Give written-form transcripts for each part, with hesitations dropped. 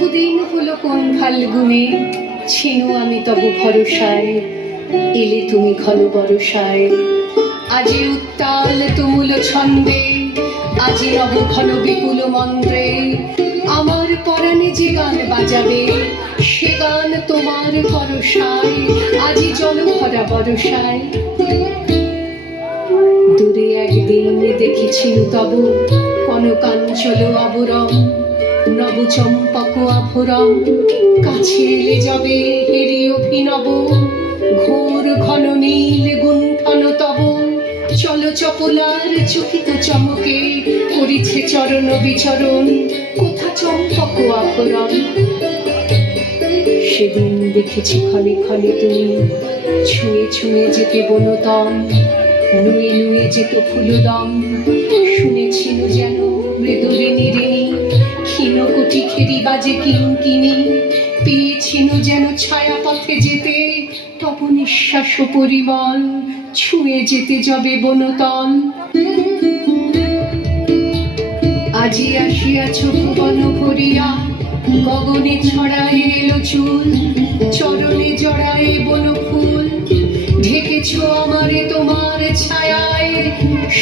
বহুদিন হলো কোন ফাল্গুনে ছিনু আমি তব ভরসায়, এলে তুমি ঘন বরসায়। আজি উত্তাল তুমুল ছন্দে, আজি নব ঘন বিপুল মন্ত্রে, আমার পরাণে যে গান বাজাবে সে গান তোমার পরশায়, আজি জলভরা বরসায়। দূরে একদিন দেখেছিনু তব কনকাঞ্চল আবরণ, নব চম্পক আভরণ, কাছে এলে যাবে হেরি অভিনব, ঘোর ঘন নীল গুণ্ঠন তব চল চপলার চকিত চমকে, করিছে চরণ বিচরণ কোথা চম্পক আভরণ। সেদিন দেখেছি ক্ষণে ক্ষণে তুমি ছুঁয়ে ছুঁয়ে যেতে বনতন, নুয়ে নুয়ে যেত ফুলদম, শুনেছিনু যেন মৃদুরিণী ঋণী, ক্ষীণ কোটি খেরি বাজে কিঙ্কিণী, পেয়েছিনু যেন ছায়া পথে যেতে তব নিঃশ্বাস পরিমল, ছুঁয়ে যেতে যাবে বনতল। আজি আসিয়াছ ভুবন ভরিয়া, গগনে ছড়ায় এলো চুল, চরণে জড়ায় বন ফুল, ঢেকেছ আমারে তোমার ছায়ায়,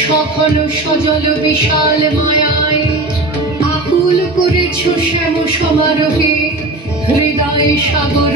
সঘন সজল বিশাল মায়ায়, আকুল করেছ শ্যাম সমারোহে হৃদয় সাগর